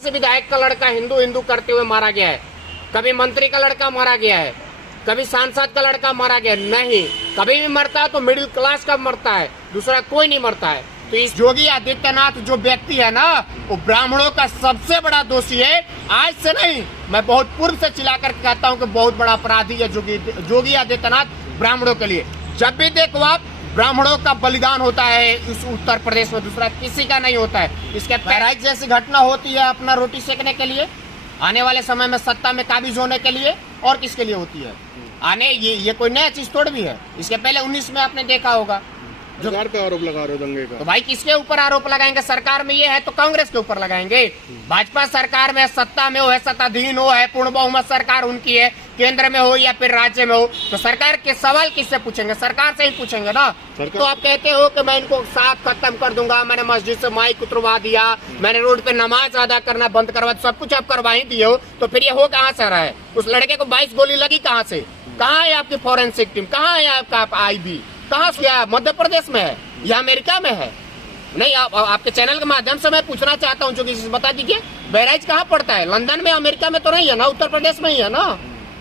से विधायक का लड़का हिंदू हिंदू करते हुए मारा गया है, कभी मंत्री का लड़का मारा गया है, कभी सांसद का लड़का मारा गया नहीं। कभी भी मरता है तो मिडिल क्लास का मरता है, दूसरा कोई नहीं मरता है। तो इस योगी आदित्यनाथ जो व्यक्ति है ना, वो ब्राह्मणों का सबसे बड़ा दोषी है। आज से नहीं, मैं बहुत पूर्व से चिल्लाकर कहता हूँ कि बहुत बड़ा अपराधी है योगी आदित्यनाथ ब्राह्मणों के लिए। जब भी देखो आप, ब्राह्मणों का बलिदान होता है इस उत्तर प्रदेश में, दूसरा किसी का नहीं होता है। इसके बहराइच जैसी घटना होती है अपना रोटी सेकने के लिए, आने वाले समय में सत्ता में काबिज होने के लिए, और किसके लिए होती है आने। ये कोई नया चीज थोड़ी भी है। इसके पहले 19 में आपने देखा होगा जो सरकार पे आरोप लगा रहे हो दंगे का। तो भाई किसके ऊपर आरोप लगाएंगे? सरकार में ये है तो कांग्रेस के ऊपर लगाएंगे। भाजपा सरकार में, सत्ता में हो, है सत्ताधीन हो, है पूर्ण बहुमत सरकार उनकी है, केंद्र में हो या फिर राज्य में हो, तो सरकार के सवाल किससे पूछेंगे? सरकार से ही पूछेंगे ना। तो आप कहते हो कि मैं इनको साफ खत्म कर दूंगा, मैंने मस्जिद से माइक उतरवा दिया, मैंने रोड पे नमाज अदा करना बंद करवा, सब कुछ आप करवा ही दिए हो, तो फिर ये हो कहाँ से रहा है? उस लड़के को 22 गोली लगी कहाँ से? कहाँ है आपकी फॉरेंसिक टीम? कहाँ है आपका IB? कहाँ से? मध्य प्रदेश में है या अमेरिका में है? नहीं, आपके चैनल के माध्यम से मैं पूछना चाहता हूँ, जो कि बता दीजिए बहराइच कहाँ पड़ता है? लंदन में, अमेरिका में तो नहीं है ना, उत्तर प्रदेश में ही है ना।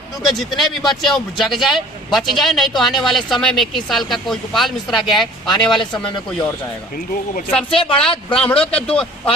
क्योंकि जितने भी बच्चे हैं वो जग जाए, बच जाए, नहीं तो आने वाले समय में 21 साल का कोई गोपाल मिश्रा गया है, आने वाले समय में कोई और जाएगा। हिंदुओं को बचा। सबसे बड़ा ब्राह्मणों के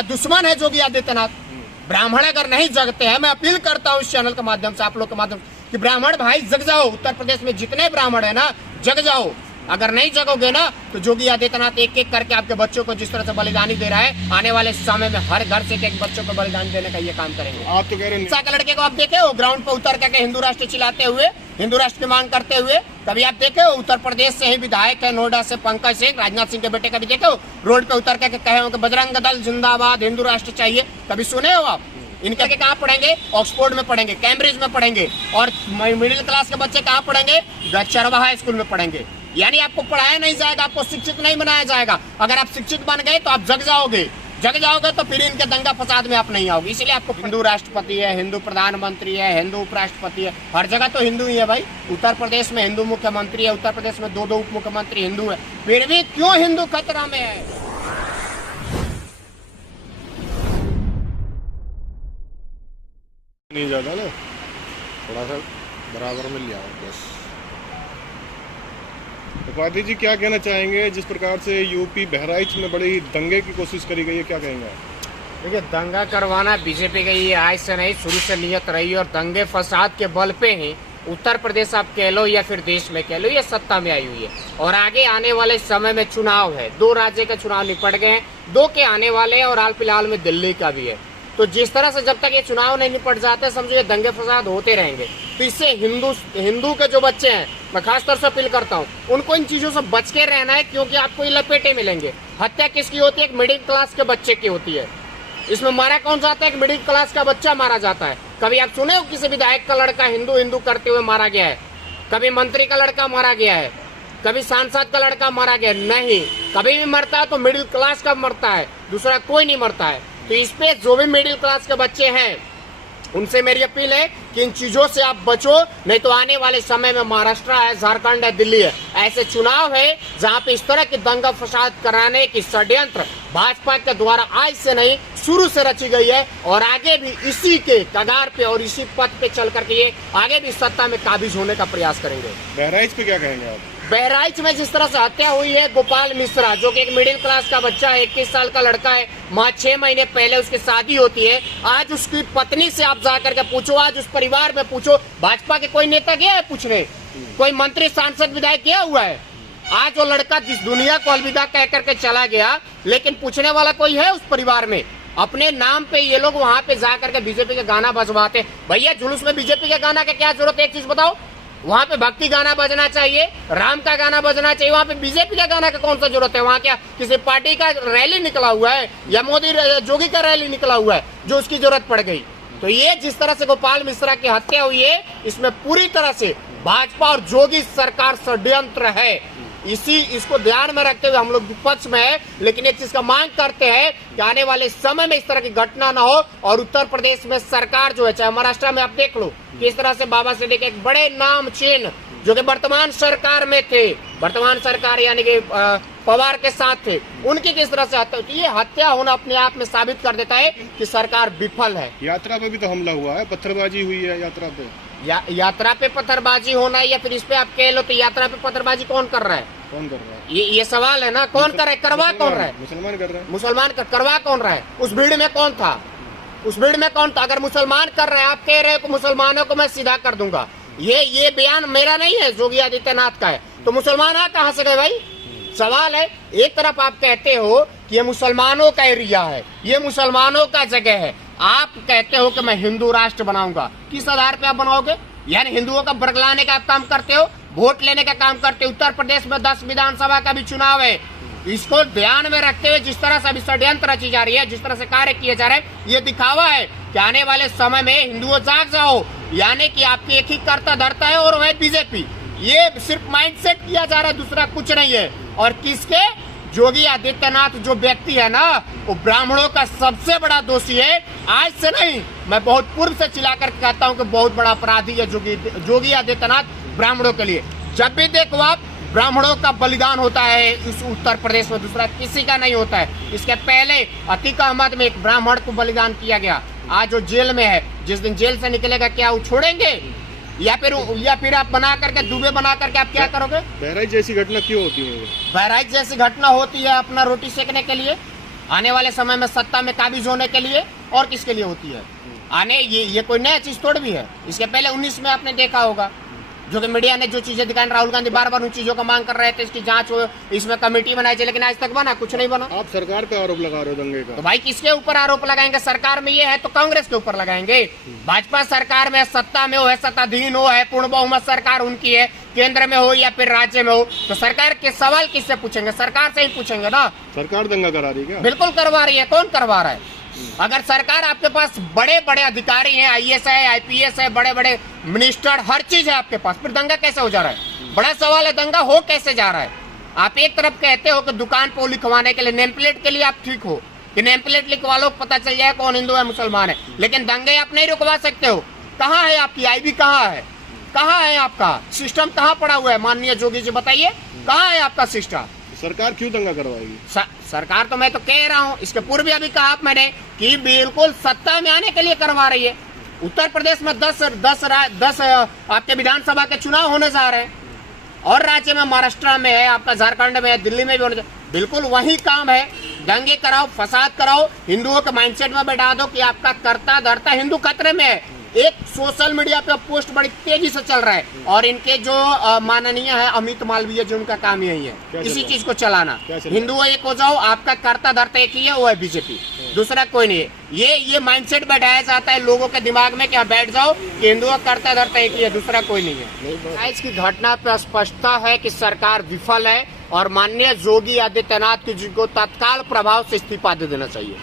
दुश्मन है योगी आदित्यनाथ। ब्राह्मण अगर नहीं जगते हैं, मैं अपील करता हूँ इस चैनल के माध्यम से, आप लोग के माध्यम से, कि ब्राह्मण भाई जग जाओ। उत्तर प्रदेश में जितने ब्राह्मण है ना, जग जाओ। अगर नहीं जगोगे ना, तो योगी आदित्यनाथ एक एक करके आपके बच्चों को जिस तरह से बलिदानी दे रहा है, आने वाले समय में हर घर से एक बच्चों को बलिदान देने का ये काम करेंगे। आप तो कह रहे हैं के लड़के को आप देखे हो ग्राउंड पर उतर करके हिंदू राष्ट्र चिल्लाते हुए, हिंदू राष्ट्र की मांग करते हुए? कभी आप देखे हो? उत्तर प्रदेश से ही विधायक है नोएडा से पंकज सिंह, राजनाथ सिंह के बेटे, कभी देखे हो रोड पे उतर करके कहे हो कि बजरंग दल जिंदाबाद, हिंदू राष्ट्र चाहिए? कभी सुने हो आप? इनके कहाँ पढ़ेंगे? ऑक्सफोर्ड में पढ़ेंगे, कैम्ब्रिज में पढ़ेंगे, और मिडिल क्लास के बच्चे कहाँ पढ़ेंगे? चरवाहा स्कूल में पढ़ेंगे। यानी आपको पढ़ाया नहीं जाएगा, आपको शिक्षित नहीं बनाया जाएगा। अगर आप शिक्षित बन गए तो आप जग जाओगे, तो फिर इनके दंगा फसाद में आप नहीं आओगे। इसलिए आपको हिंदू राष्ट्रपति है, हिंदू प्रधानमंत्री है, हिंदू उपराष्ट्रपति है, हर जगह तो हिंदू ही है भाई। उत्तर प्रदेश में हिंदू मुख्यमंत्री है, उत्तर प्रदेश में 2 उप मुख्यमंत्री हिंदू है, फिर भी क्यों हिंदू खतरा में है? नहीं ज्यादा ना, थोड़ा सा बराबर मिल जाए बस। त्रिपाठी जी क्या कहना चाहेंगे? जिस प्रकार से यूपी बहराइच में बड़े ही दंगे की कोशिश करी गई है, क्या कहेंगे आप? देखिए, दंगा करवाना बीजेपी का ये आज से नहीं, शुरू से नियत रही है, और दंगे फसाद के बल पे ही उत्तर प्रदेश आप कह लो या फिर देश में कह लो, ये सत्ता में आई हुई है। और आगे आने वाले समय में चुनाव है, 2 राज्य के चुनाव निपट गए हैं, 2 के आने वाले हैं, और हाल फिलहाल में दिल्ली का भी है। तो जिस तरह से जब तक ये चुनाव नहीं निपट जाते, समझो ये दंगे फसाद होते रहेंगे। तो इससे हिंदू के जो बच्चे हैं, मैं खास तौर से अपील करता हूँ, उनको इन चीजों से बच के रहना है, क्योंकि आपको ये लपेटे मिलेंगे। हत्या किसकी होती है? एक मिडिल क्लास के बच्चे की होती है। इसमें मारा कौन जाता है? एक मिडिल क्लास का बच्चा मारा जाता है। कभी आप सुने हो किसी विधायक का लड़का हिंदू हिंदू करते हुए मारा गया है? कभी मंत्री का लड़का मारा गया है? कभी सांसद का लड़का मारा गया नहीं। कभी भी मरता है तो मिडिल क्लास का मरता है, दूसरा कोई नहीं मरता है। तो इस पे जो भी मिडिल क्लास के बच्चे हैं, उनसे मेरी अपील है कि इन चीजों से आप बचो, नहीं तो आने वाले समय में महाराष्ट्र है, झारखंड है, दिल्ली है, ऐसे चुनाव है जहां पे इस तरह की दंगा फसाद कराने की षड्यंत्र भाजपा के द्वारा आज से नहीं, शुरू से रची गई है, और आगे भी इसी के कगार पे और इसी पथ पे चल करके ये आगे भी सत्ता में काबिज होने का प्रयास करेंगे। बहराइच पे क्या कहेंगे आप? बहराइच में जिस तरह से हत्या हुई है गोपाल मिश्रा, जो कि एक मिडिल क्लास का बच्चा है, 21 साल का लड़का है, माँ 6 महीने पहले उसकी शादी होती है। आज उसकी पत्नी से आप जाकर के पूछो, आज उस परिवार में पूछो, भाजपा के कोई नेता गया है पूछने? कोई मंत्री, सांसद, विधायक गया हुआ है? आज वो लड़का जिस दुनिया को अलविदा कह करके चला गया, लेकिन पूछने वाला कोई है उस परिवार में? अपने नाम पे ये लोग वहां पे जाकर के बीजेपी का गाना बजवाते। भैया, जुलूस में बीजेपी के गाना का क्या जरूरत है? एक चीज बताओ, वहाँ पे भक्ति गाना बजना चाहिए, राम का गाना बजना चाहिए, वहाँ पे बीजेपी का गाना का कौन सा जरूरत है? वहाँ क्या किसी पार्टी का रैली निकला हुआ है या मोदी जोगी का रैली निकला हुआ है जो उसकी जरूरत पड़ गई? तो ये जिस तरह से गोपाल मिश्रा की हत्या हुई है, इसमें पूरी तरह से भाजपा और जोगी सरकार षड्यंत्र है। इसको ध्यान में रखते हुए हम लोग विपक्ष में है, लेकिन एक चीज का मांग करते हैं कि आने वाले समय में इस तरह की घटना ना हो, और उत्तर प्रदेश में सरकार जो है, चाहे महाराष्ट्र में आप देख लो किस तरह से बाबा से लेकर एक बड़े नाम चेन जो कि वर्तमान सरकार में थे, वर्तमान सरकार यानी कि पवार के साथ थे, उनकी किस तरह से हत्या होती है। ये हत्या होना अपने आप में साबित कर देता है कि सरकार विफल है। यात्रा पे भी तो हमला हुआ है, पत्थरबाजी हुई है यात्रा पे। यात्रा पे पत्थरबाजी होना या फिर इस पे आप कह लो तो यात्रा पे पत्थरबाजी कौन कर रहा है? कौन कर रहा है? ये सवाल है ना, कौन कर रहा है? करवा कौन रहा है? मुसलमान कर रहे हैं। मुसलमान करवा कौन रहा है? उस भीड़ में कौन था? उस भीड़ में कौन था? अगर मुसलमान कर रहे हैं, आप कह रहे हो कि मुसलमानों को मैं सीधा कर दूंगा, ये बयान मेरा नहीं है, योगी आदित्यनाथ का है, तो मुसलमान आ कहां से गए भाई? सवाल है। एक तरफ आप कहते हो कि ये मुसलमानों का एरिया है, ये मुसलमानों का जगह है, आप कहते हो कि मैं हिंदू राष्ट्र बनाऊंगा। किस आधार पे आप बनाओगे? यानी हिंदुओं का बरगलाने का आप काम करते हो, वोट लेने का काम करते हो। उत्तर प्रदेश में 10 विधानसभा का भी चुनाव है, इसको ध्यान में रखते हुए जिस तरह से अभी षड्यंत्र रची जा रही है, जिस तरह से कार्य किए जा रहे हैं, ये दिखावा है कि आने वाले समय में हिंदुओं जाग जाओ। यानी कि आपकी एक ही कर्ता धरता है और वह बीजेपी। ये सिर्फ माइंडसेट किया जा रहा है, दूसरा कुछ नहीं है। और किसके? योगी आदित्यनाथ जो व्यक्ति है ना, वो ब्राह्मणों का सबसे बड़ा दोषी है। आज से नहीं, मैं बहुत पूर्व से चिल्लाकर कहता हूँ कि बहुत बड़ा अपराधी है योगी आदित्यनाथ ब्राह्मणों के लिए। जब भी देखो आप, ब्राह्मणों का बलिदान होता है इस उत्तर प्रदेश में, दूसरा किसी का नहीं होता है। इसके पहले अतीक अहमद में एक ब्राह्मण को बलिदान किया गया, आज जो जेल में है, जिस दिन जेल से निकलेगा क्या वो छोड़ेंगे? या फिर आप बना करके दुबे बना करके आप क्या करोगे? बहराइच जैसी घटना क्यों होती है? बहराइच जैसी घटना होती है अपना रोटी सेकने के लिए, आने वाले समय में सत्ता में काबिज होने के लिए, और किसके लिए होती है? ये कोई नया चीज थोड़ी भी है। इसके पहले 19 में आपने देखा होगा, जो कि मीडिया ने जो चीजें दिखाई, राहुल गांधी बार बार उन चीजों का मांग कर रहे थे, इसकी जांच हो, इसमें कमेटी बनाई जाए, लेकिन आज तक बना कुछ नहीं बना। आप सरकार पे आरोप लगा रहे हो दंगे का, तो भाई किसके ऊपर आरोप लगाएंगे? सरकार में ये है तो कांग्रेस के ऊपर लगाएंगे। भाजपा सरकार में, सत्ता में हो, है सत्ताधीन हो, है पूर्ण बहुमत सरकार उनकी है, केंद्र में हो या फिर राज्य में हो, तो सरकार के सवाल किससे पूछेंगे? सरकार से ही पूछेंगे ना। सरकार दंगा करा रही है क्या? बिल्कुल करवा रही है। कौन करवा रहा है? अगर सरकार, आपके पास बड़े बड़े अधिकारी हैं, IAS है, IPS है, बड़े बड़े मिनिस्टर, हर चीज है आपके पास, फिर दंगा कैसे हो जा रहा है? बड़ा सवाल है, दंगा हो कैसे जा रहा है? आप एक तरफ कहते हो कि दुकान पर लिखवाने के लिए, नेम प्लेट के लिए आप ठीक हो कि नेम प्लेट लिखवा लो, पता चल जाए कौन हिंदू है मुसलमान है, लेकिन दंगे आप नहीं रुकवा सकते हो। कहाँ है आपकी IB? कहाँ है? कहाँ है आपका सिस्टम? कहाँ पड़ा हुआ है? माननीय योगी जी बताइए, कहाँ है आपका सिस्टम? सरकार क्यों दंगा करवाएगी? सरकार तो मैं तो कह रहा हूँ, इसके पूर्व अभी कहा मैंने कि बिल्कुल सत्ता में आने के लिए करवा रही है। उत्तर प्रदेश में 10 आपके विधानसभा के चुनाव होने जा रहे हैं, और राज्य में महाराष्ट्र में है, आपका झारखंड में है, दिल्ली में भी होने, बिल्कुल वही काम है। दंगे कराओ, फसाद कराओ, हिंदुओं के माइंडसेट में बैठा दो कि आपका करता धरता हिंदू खतरे में है। एक सोशल मीडिया पे पोस्ट बड़ी तेजी से चल रहा है, और इनके जो माननीय है अमित मालवीय जी, उनका काम यही है इसी चीज को चलाना। हिंदुओं एक हो जाओ, आपका करता धरता एक ही है, वो है बीजेपी, दूसरा कोई नहीं है। ये माइंडसेट बैठाया जाता है लोगों के दिमाग में कि आप बैठ जाओ कि हिंदुओं करता धरता एक ही है, दूसरा कोई नहीं है। आज की घटना पे स्पष्टता है कि सरकार विफल है, और माननीय योगी आदित्यनाथ जी को तत्काल प्रभाव से इस्तीफा दे देना चाहिए।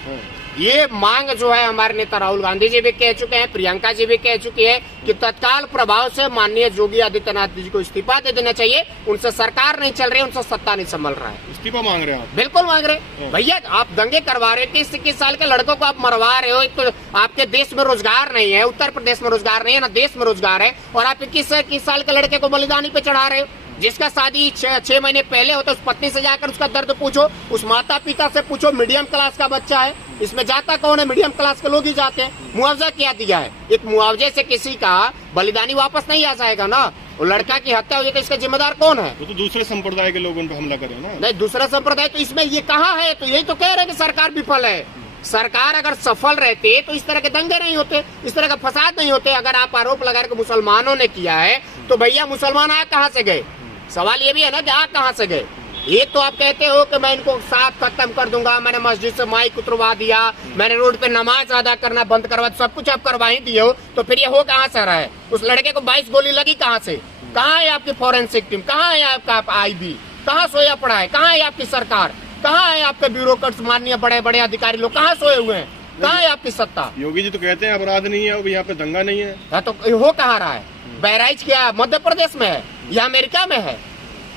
ये मांग जो है हमारे नेता राहुल गांधी जी भी कह चुके हैं, प्रियंका जी भी कह चुकी है कि तत्काल प्रभाव से माननीय योगी आदित्यनाथ जी को इस्तीफा दे देना चाहिए। उनसे सरकार नहीं चल रही, उनसे सत्ता नहीं संभल रहा है। इस्तीफा मांग रहे हैं आप? बिल्कुल मांग रहे भैया। आप दंगे करवा रहे हो, 30-21 साल के लड़कों को आप मरवा रहे हो। एक तो आपके देश में रोजगार नहीं है, उत्तर प्रदेश में रोजगार नहीं है, ना देश में रोजगार है, और आप 21 साल के लड़के को बलिदानी पे चढ़ा रहे हो। जिसका शादी 6 महीने पहले हो तो उस पत्नी से जाकर उसका दर्द पूछो, उस माता पिता से पूछो। मीडियम क्लास का बच्चा है, इसमें जाता कौन है? मीडियम क्लास के लोग ही जाते हैं। मुआवजा क्या दिया है? एक मुआवजे से किसी का बलिदानी वापस नहीं आ जाएगा ना। वो लड़का की हत्या हुई तो इसका जिम्मेदार कौन है? वो तो दूसरे संप्रदाय के लोग उन पर हमला करें ना। नहीं, दूसरा संप्रदाय तो इसमें ये कहाँ है? तो यही तो कह रहे हैं कि सरकार विफल है। सरकार अगर सफल रहते तो इस तरह के दंगे नहीं होते, इस तरह का फसाद नहीं होते। अगर आप आरोप लगा रहे मुसलमानों ने किया है, तो भैया मुसलमान आ कहाँ से गए? सवाल ये भी है ना कि आ कहाँ से गए? एक तो आप कहते हो कि मैं इनको साथ खत्म कर दूंगा, मैंने मस्जिद से माइक उतरवा दिया, मैंने रोड पे नमाज अदा करना बंद करवा, सब कुछ आप करवा ही दिए हो, तो फिर ये हो कहाँ से रहा है? उस लड़के को 22 गोली लगी कहाँ से? कहाँ है आपकी फॉरेंसिक टीम? कहाँ है आपका IB? कहाँ सोया पड़ा है? कहाँ है आपकी सरकार? कहाँ है आपके ब्यूरोक्रेट्स, माननीय बड़े बड़े अधिकारी लोग कहाँ सोए हुए हैं? कहाँ है आपकी सत्ता? योगी जी तो कहते हैं अपराध नहीं है, अब यहाँ पे दंगा नहीं है। तो हो कहाँ रहा है? बहराइच क्या मध्य प्रदेश में है या अमेरिका में है?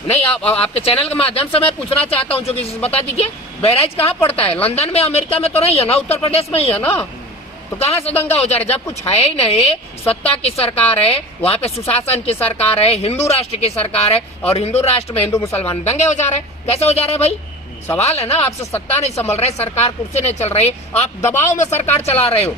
नहीं, आपके चैनल के माध्यम से मैं पूछना चाहता हूँ, जो कि बता दीजिए बहराइच कहाँ पड़ता है? लंदन में, अमेरिका में तो नहीं है ना, उत्तर प्रदेश में ही है ना। तो कहाँ से दंगा हो जा रहा है जब कुछ है ही नहीं। सत्ता की सरकार है, वहाँ पे सुशासन की सरकार है, हिंदू राष्ट्र की सरकार है, और हिंदू राष्ट्र में हिंदू मुसलमान दंगे हो जा रहे हैं। कैसे हो जा रहे हैं भाई? सवाल है ना, आपसे सत्ता नहीं संभल रहे, सरकार कुर्सी नहीं चल रही, आप दबाव में सरकार चला रहे हो।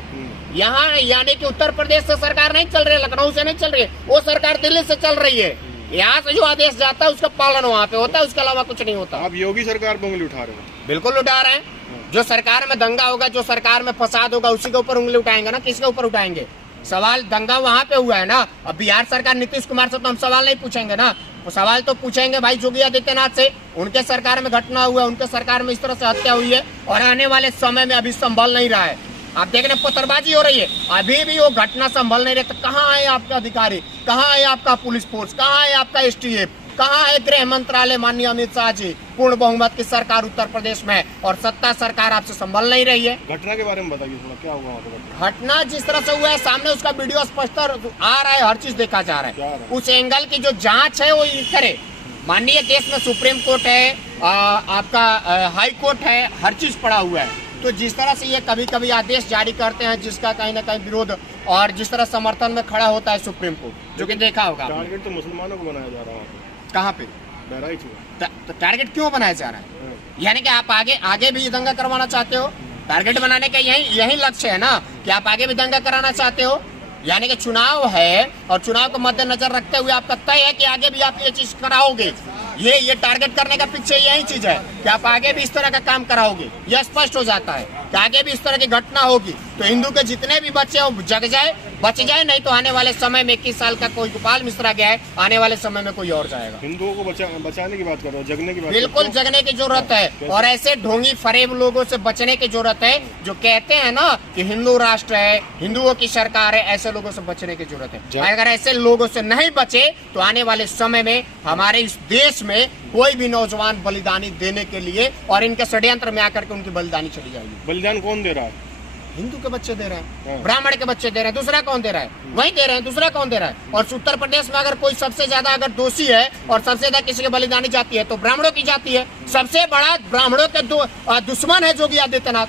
यहाँ यानी कि उत्तर प्रदेश से सरकार नहीं चल रही है, लखनऊ से नहीं चल रही है, वो सरकार दिल्ली से चल रही है। यहाँ से जो आदेश जाता है उसका पालन वहाँ पे होता है, उसके अलावा कुछ नहीं होता। आप योगी सरकार पर उंगली उठा रहे हो? बिल्कुल उठा रहे हैं। जो सरकार में दंगा होगा, जो सरकार में फसाद होगा, उसी के ऊपर उंगली उठाएंगे ना, किसके ऊपर उठाएंगे? सवाल दंगा वहाँ पे हुआ है ना। अब बिहार सरकार नीतीश कुमार से तो हम सवाल नहीं पूछेंगे ना, तो सवाल तो पूछेंगे भाई योगी आदित्यनाथ से। उनके सरकार में घटना हुआ है, उनके सरकार में इस तरह से हत्या हुई है, और आने वाले समय में अभी संभल नहीं रहा है। आप देख रहे हैं पत्थरबाजी हो रही है, अभी भी वो घटना संभल नहीं रहे। तो कहाँ है आपका अधिकारी, कहाँ है आपका पुलिस फोर्स, कहाँ है आपका STF, कहाँ है गृह मंत्रालय माननीय अमित शाह जी? पूर्ण बहुमत की सरकार उत्तर प्रदेश में है और सत्ता सरकार आपसे संभल नहीं रही है। घटना के बारे में बताइए थोड़ा, क्या हुआ वहाँ पे? घटना जिस तरह से हुआ है सामने, उसका वीडियो स्पष्ट आ रहा है, हर चीज देखा जा रहा है। उस एंगल की जो जांच है वो करे। माननीय देश में सुप्रीम कोर्ट है, आपका हाई कोर्ट है, हर चीज पड़ा हुआ है। तो जिस तरह से ये कभी कभी आदेश जारी करते हैं जिसका कहीं ना कहीं विरोध और जिस तरह समर्थन में खड़ा होता है सुप्रीम कोर्ट, जो कि देखा होगा। टारगेट तो मुसलमानों को बनाया जा रहा है। कहाँ पे? बहराइच में। तो टारगेट क्यों बनाया जा रहा है? यानी कि आप आगे भी दंगा करवाना चाहते हो? टारगेट बनाने का यही लक्ष्य है ना, कि आप आगे भी दंगा कराना चाहते हो। यानी कि चुनाव है और चुनाव को मद्देनजर रखते हुए आपका तय है कि आगे भी आप ये चीज कराओगे। ये टारगेट करने का पीछे यही चीज है कि आप आगे भी इस तरह का काम कराओगे। यह स्पष्ट हो जाता है कि आगे भी इस तरह की घटना होगी तो हिंदू के जितने भी बच्चे हो जग जाए, बच जाए, नहीं तो आने वाले समय में 21 साल का कोई गोपाल मिश्रा गया है, आने वाले समय में कोई और जाएगा। हिंदुओं को बचाने की बात कर रहे हो, जगने की बात? बिल्कुल जगने की जरूरत है, और ऐसे ढोंगी फरेब लोगों से बचने की जरूरत है जो कहते हैं ना कि हिंदू राष्ट्र है, हिंदुओं की सरकार है। ऐसे लोगों से बचने की जरूरत है। अगर ऐसे लोगों से नहीं बचे तो आने वाले समय में हमारे इस देश में कोई भी नौजवान बलिदानी देने के लिए और इनके षड्यंत्र में आकर के उनकी बलिदानी चली जाएगी। बलिदान कौन दे रहा है? हिंदू के बच्चे दे रहे हैं, ब्राह्मण के बच्चे दे रहे हैं, दूसरा कौन दे रहा है? वही दे रहे हैं, दूसरा कौन दे रहा है? और उत्तर प्रदेश में अगर कोई सबसे ज्यादा अगर दोषी है और सबसे ज्यादा किसी की बलिदानी जाती है तो ब्राह्मणों की जाती है। सबसे बड़ा ब्राह्मणों के दुश्मन है योगी आदित्यनाथ।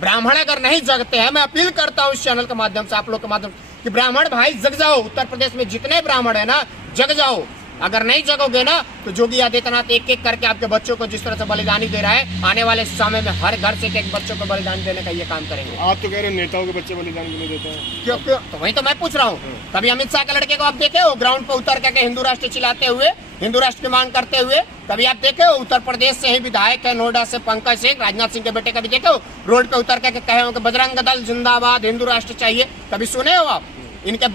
ब्राह्मण अगर नहीं जगते हैं, मैं अपील करता हूँ इस चैनल के माध्यम से, आप लोग के माध्यम से, कि ब्राह्मण भाई जग जाओ। उत्तर प्रदेश में जितने ब्राह्मण है ना, जग जाओ। अगर नहीं जगोगे ना तो योगी आदित्यनाथ एक एक करके आपके बच्चों को जिस तरह से बलिदानी दे रहा है, आने वाले समय में हर घर से एक बच्चों को बलिदान देने का ये काम करेंगे। आप तो कह रहे हो नेताओं के बच्चे बलिदान नहीं देते हैं, क्यों? तो वही तो मैं पूछ रहा हूँ। कभी अमित शाह के लड़के को आप देखे हो ग्राउंड पर उतर करके हिंदू राष्ट्र चिल्लाते हुए, हिंदू राष्ट्र की मांग करते हुए? कभी आप देखे हो? उत्तर प्रदेश से ही विधायक है नोएडा से पंकज सिंह, राजनाथ सिंह के बेटे, कभी देखे हो रोड पे उतर करके कहे हो कि बजरंग दल जिंदाबाद, हिंदू राष्ट्र चाहिए? कभी सुने हो आप? इनके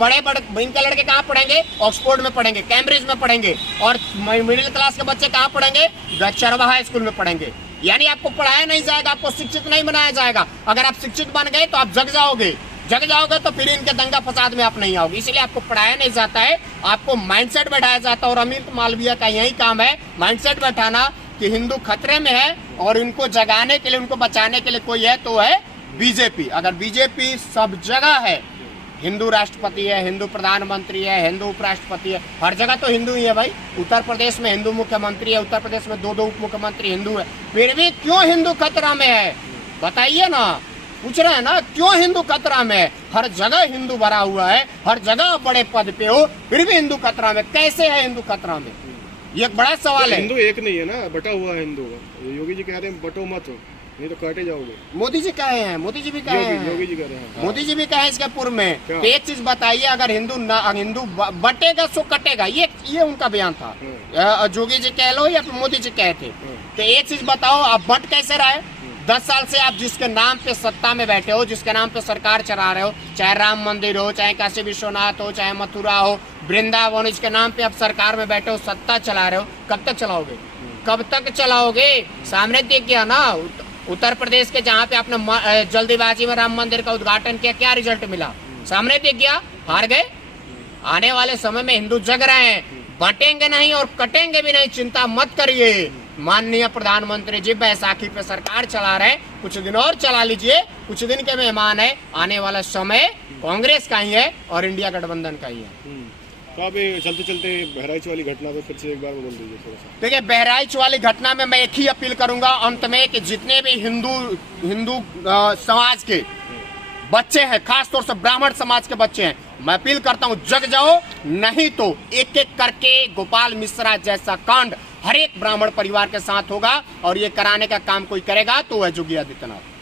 इनके लड़के कहाँ पढ़ेंगे? ऑक्सफोर्ड में पढ़ेंगे, कैम्ब्रिज में पढ़ेंगे, और मिडिल क्लास के बच्चे कहाँ पढ़ेंगे? चरवाहा स्कूल में पढ़ेंगे। यानी आपको पढ़ाया नहीं जाएगा, आपको शिक्षित नहीं बनाया जाएगा। अगर आप शिक्षित बन गए तो आप जग जाओगे तो फिर इनके दंगा फसाद में आप नहीं आओगे। इसलिए आपको पढ़ाया नहीं जाता है, आपको माइंडसेट बैठाया जाता है। और अमित मालवीय का यही काम है, माइंडसेट बैठाना कि हिंदू खतरे में है, और इनको जगाने के लिए, उनको बचाने के लिए कोई है तो है बीजेपी। अगर बीजेपी सब जगह है, हिंदू राष्ट्रपति है, हिंदू प्रधानमंत्री है, हिंदू उपराष्ट्रपति है, हर जगह तो हिंदू ही है भाई। उत्तर प्रदेश में हिंदू मुख्यमंत्री है, उत्तर प्रदेश में 2 उप मुख्यमंत्री हिंदू है, फिर भी क्यों हिंदू खतरा में है? बताइए ना, पूछ रहे हैं ना, क्यों हिंदू खतरा में है? हर जगह हिंदू भरा हुआ है, हर जगह बड़े पद पे हो, फिर भी हिंदू खतरा में। कैसे है हिंदू खतरा में? ये एक बड़ा सवाल है। हिंदू एक नहीं है ना, बटा हुआ है हिंदू। योगी जी कह रहे हैं बटो मत, नहीं तो काटे जाओगे। मोदी जी कहे हैं, मोदी जी भी कहे हैं, योगी जी कह रहे हैं, मोदी जी भी कहे इसके पूर्व में। तो एक चीज बताइए, अगर हिंदू बटेगा सो कटेगा, ये उनका बयान था। योगी जी कह लो या मोदी जी कहे थे। तो एक चीज बताओ, आप बट कैसे रहे? 10 साल से आप जिसके नाम पे सत्ता में बैठे हो, जिसके नाम पे सरकार चला रहे हो, चाहे राम मंदिर हो, चाहे काशी विश्वनाथ हो, चाहे मथुरा हो, वृंदावन, इसके नाम पे आप सरकार में बैठे हो, सत्ता चला रहे हो, कब तक चलाओगे? कब तक चलाओगे? सामने देख गया ना उत्तर प्रदेश के, जहाँ पे आपने जल्दीबाजी में राम मंदिर का उद्घाटन किया, क्या रिजल्ट मिला? सामने देख गया, हार गए। आने वाले समय में हिंदू जग रहे हैं, बटेंगे नहीं और कटेंगे भी नहीं, चिंता मत करिए। माननीय प्रधानमंत्री जी बैसाखी पे सरकार चला रहे, कुछ दिन और चला लीजिए, कुछ दिन के मेहमान है। आने वाला समय कांग्रेस का ही है और इंडिया गठबंधन का ही है। तो आप चलते चलते बहराइच वाली घटना पे फिर से एक बार बोल दीजिए थोड़ा सा। देखिए, बहराइच वाली घटना में मैं एक ही अपील करूंगा अंत में, कि जितने भी हिंदू समाज के बच्चे हैं, खासतौर से ब्राह्मण समाज के बच्चे हैं, मैं अपील करता हूं जग जाओ, नहीं तो एक एक करके गोपाल मिश्रा जैसा कांड हर एक ब्राह्मण परिवार के साथ होगा और ये कराने का काम कोई करेगा तो वह योगी आदित्यनाथ।